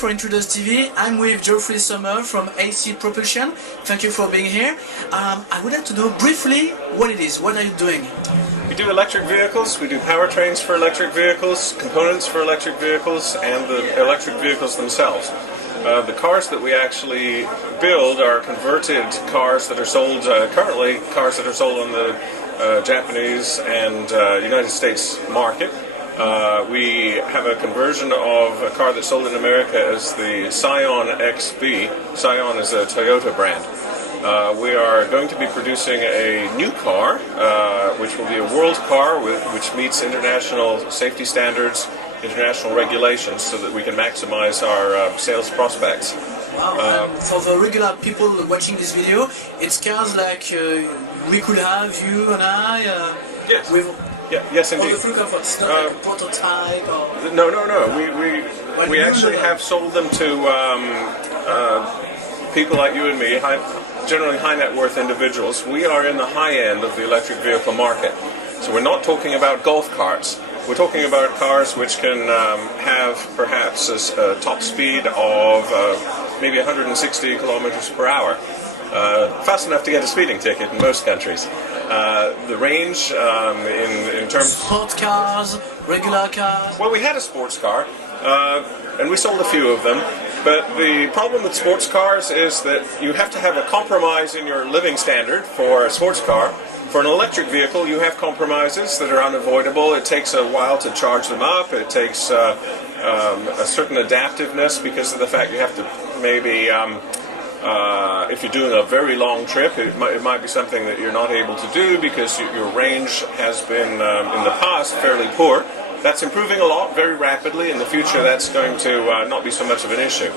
For Intruders TV. I'm with Geoffrey Sommer from AC Propulsion. Thank you for being here. I would like to know briefly what it is. What are you doing? We do electric vehicles, we do powertrains for electric vehicles, components for electric vehicles, and the electric vehicles themselves. The cars that we actually build are converted cars that are sold, currently cars that are sold on the Japanese and United States market. We have a conversion of a car that's sold in America as the Scion XB. Scion is a Toyota brand. We are going to be producing a new car, which will be a world car which meets international safety standards, international regulations, so that we can maximize our sales prospects. Wow, for the regular people watching this video, it's cars like we could have, you and I, yes. Yes, indeed. It's not like a prototype or... No. We actually have sold them to people like you and me, generally high net worth individuals. We are in the high end of the electric vehicle market. So we're not talking about golf carts. We're talking about cars which can have perhaps a top speed of maybe 160 kilometers per hour. Fast enough to get a speeding ticket in most countries. The range in terms... Sport cars, regular cars... Well, we had a sports car, and we sold a few of them. But the problem with sports cars is that you have to have a compromise in your living standard for a sports car. For an electric vehicle, you have compromises that are unavoidable. It takes a while to charge them up. It takes a certain adaptiveness because of the fact you have to maybe... if you're doing a very long trip, it might be something that you're not able to do because your range has been, in the past, fairly poor. That's improving a lot, very rapidly. In the future, that's going to not be so much of an issue.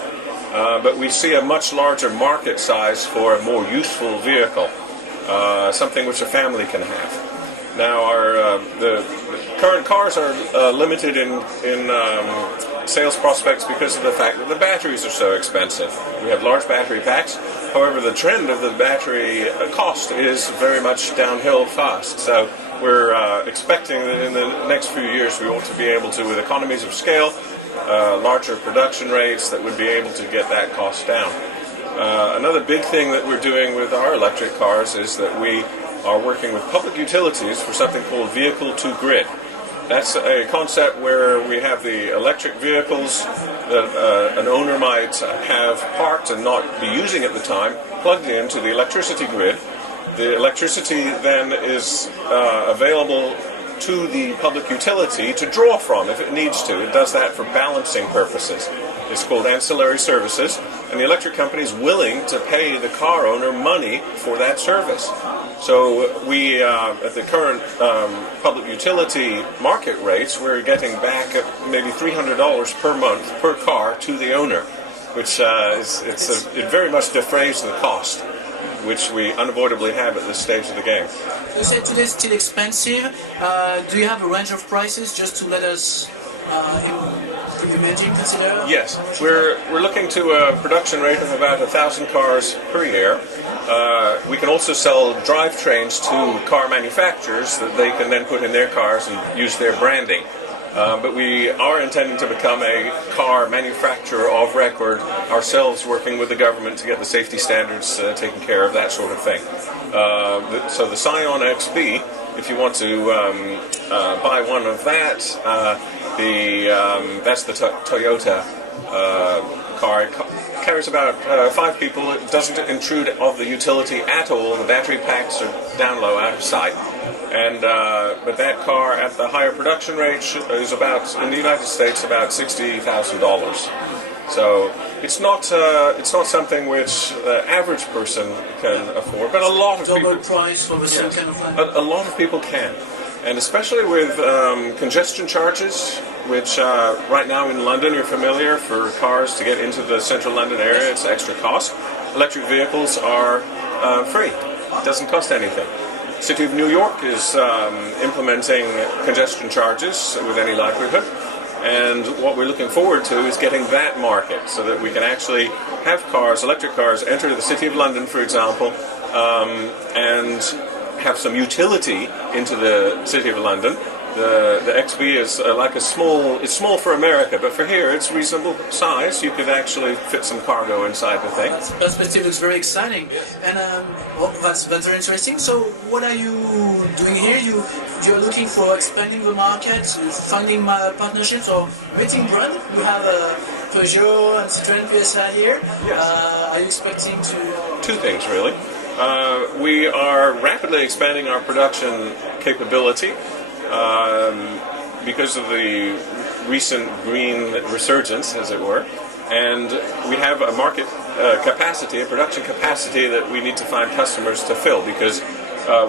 But we see a much larger market size for a more useful vehicle, something which a family can have. Now, the current cars are limited in sales prospects because of the fact that the batteries are so expensive. We have large battery packs. However, the trend of the battery cost is very much downhill fast. So we're expecting that in the next few years we ought to be able to, with economies of scale, larger production rates, that would be able to get that cost down. Another big thing that we're doing with our electric cars is that we are working with public utilities for something called vehicle-to-grid. That's a concept where we have the electric vehicles that an owner might have parked and not be using at the time, plugged into the electricity grid. The electricity then is available to the public utility to draw from if it needs to. It does that for balancing purposes. It's called ancillary services, and the electric company is willing to pay the car owner money for that service. So we, at the current public utility market rates, we're getting back maybe $300 per month per car to the owner, which it very much defrays the cost, which we unavoidably have at this stage of the game. You said today it's still expensive. Do you have a range of prices just to let us consider? Yes, we're looking to a production rate of about 1,000 cars per year. We can also sell drivetrains to car manufacturers that they can then put in their cars and use their branding. But we are intending to become a car manufacturer of record ourselves, working with the government to get the safety standards taken care of, that sort of thing. So the Scion XB, if you want to buy one of that, that's the Toyota car. It carries about 5 people. It doesn't intrude of the utility at all. The battery packs are down low, out of sight. And but that car at the higher production rate is about, in the United States, about $60,000. So it's not something which the average person can afford, but a lot of people. Double price for the same kind of thing. A lot of people can, and especially with congestion charges, which right now in London, you're familiar, for cars to get into the central London area, it's extra cost. Electric vehicles are free. It doesn't cost anything. City of New York is implementing congestion charges with any likelihood, and what we're looking forward to is getting that market so that we can actually have cars, electric cars, enter the City of London, for example, and have some utility into the City of London. The XB is like it's small for America, but for here it's reasonable size. You could actually fit some cargo inside the thing. That perspective looks very exciting, and well, that's very interesting. So what are you doing here? You're looking for expanding the market, finding partnerships, or meeting brand? You have Peugeot and Citroën PSA here. Yes. Are you expecting to... Two things really. We are rapidly expanding our production capability. Because of the recent green resurgence, as it were, and we have a market capacity, a production capacity that we need to find customers to fill, because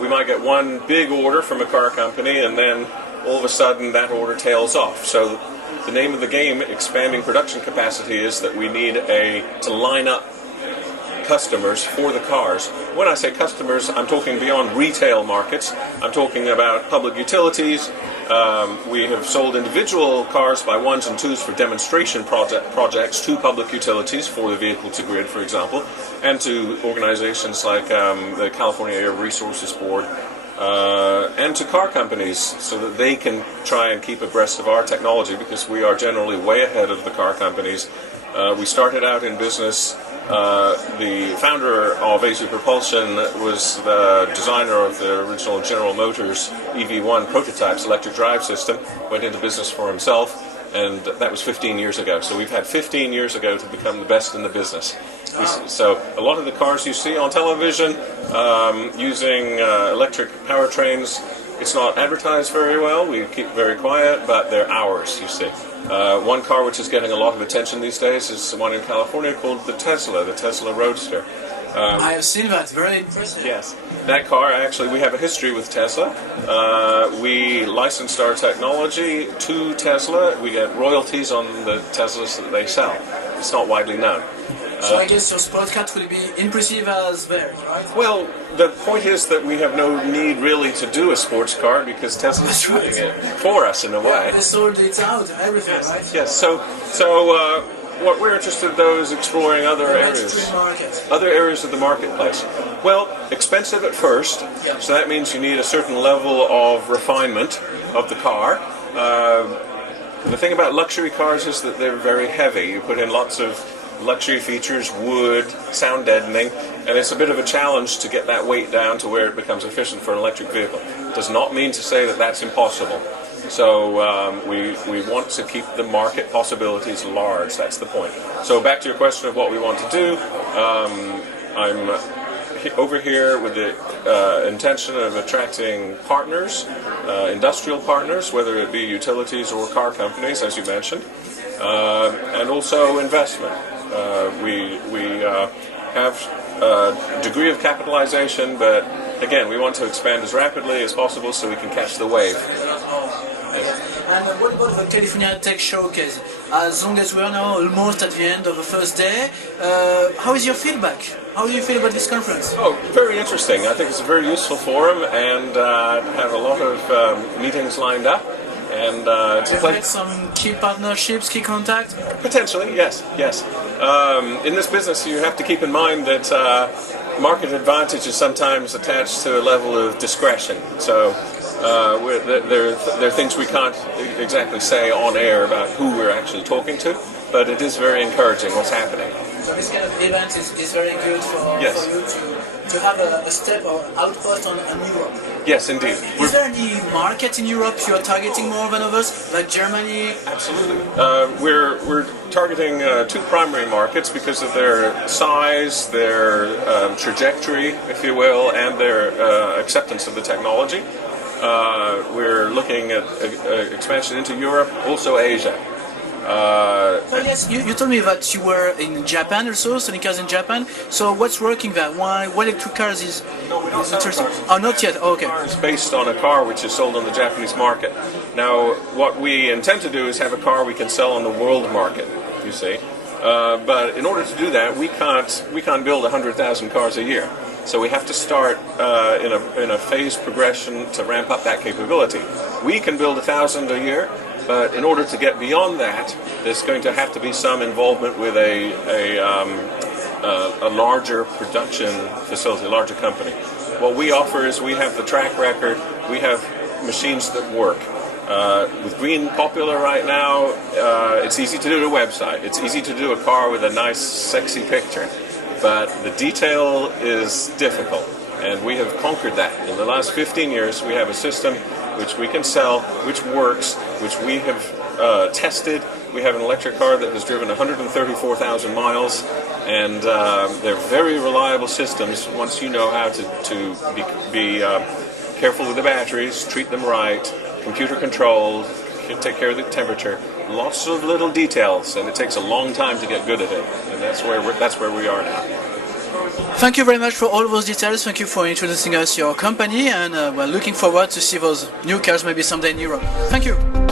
we might get one big order from a car company and then all of a sudden that order tails off. So the name of the game, expanding production capacity, is that we need to line up customers for the cars. When I say customers, I'm talking beyond retail markets. I'm talking about public utilities. We have sold individual cars by ones and twos for demonstration projects to public utilities for the vehicle-to-grid, for example, and to organizations like the California Air Resources Board, and to car companies, so that they can try and keep abreast of our technology, because we are generally way ahead of the car companies. We started out in business. The founder of Propulsion was the designer of the original General Motors EV1 prototypes, electric drive system, went into business for himself, and that was 15 years ago. So we've had 15 years ago to become the best in the business. So a lot of the cars you see on television using electric powertrains, it's not advertised very well, we keep very quiet, but they're ours, you see. One car which is getting a lot of attention these days is the one in California called the Tesla Roadster. I have seen that, very impressive. Yes, that car, actually, we have a history with Tesla. We licensed our technology to Tesla. We get royalties on the Teslas that they sell. It's not widely known. So I guess your sport car will be impressive as theirs, right? Well, the point is that we have no need really to do a sports car, because Tesla's doing it for us in a way. They sold it out, everything, right? Yes. So what we're interested in, though, is exploring other areas of the marketplace. Well, expensive at first, so that means you need a certain level of refinement of the car. The thing about luxury cars is that they're very heavy. You put in lots of luxury features, wood, sound deadening, and it's a bit of a challenge to get that weight down to where it becomes efficient for an electric vehicle. Does not mean to say that that's impossible. So we want to keep the market possibilities large, that's the point. So back to your question of what we want to do, I'm over here with the intention of attracting partners, industrial partners, whether it be utilities or car companies, as you mentioned, and also investment. We have a degree of capitalization, but again, we want to expand as rapidly as possible so we can catch the wave. And what about the California Tech Showcase? As long as we are now almost at the end of the first day, how is your feedback? How do you feel about this conference? Oh, very interesting. I think it's a very useful forum, and have a lot of meetings lined up. And to play some key partnerships, key contacts? Potentially, yes. In this business, you have to keep in mind that market advantage is sometimes attached to a level of discretion. So there are things we can't exactly say on air about who we're actually talking to, but it is very encouraging what's happening. So this kind of event is very good for you to have a step or outpost on Europe. Yes, indeed. Is there any market in Europe you are targeting more than others, like Germany? Absolutely. We're targeting two primary markets because of their size, their trajectory, if you will, and their acceptance of the technology. We're looking at expansion into Europe, also Asia. Well, yes, you told me that you were in Japan also, selling cars in Japan. So what's working there? Why electric cars is interesting? Oh, not yet. Oh, okay. It's based on a car which is sold on the Japanese market. Now, what we intend to do is have a car we can sell on the world market, you see. But in order to do that, we can't build 100,000 cars a year. So we have to start in a phased progression to ramp up that capability. We can build 1,000 a year, but in order to get beyond that, there's going to have to be some involvement with a larger production facility, a larger company. what we offer is we have the track record, we have machines that work. With Green popular right now, it's easy to do a website. It's easy to do a car with a nice, sexy picture. But the detail is difficult, and we have conquered that. In the last 15 years, we have a system which we can sell, which works, which we have tested. We have an electric car that has driven 134,000 miles, and they're very reliable systems once you know how to be careful with the batteries, treat them right, computer controlled, take care of the temperature. Lots of little details, and it takes a long time to get good at it, and that's where we are now. Thank you very much for all those details. Thank you for introducing us your company, and we're looking forward to see those new cars maybe someday in Europe. Thank you.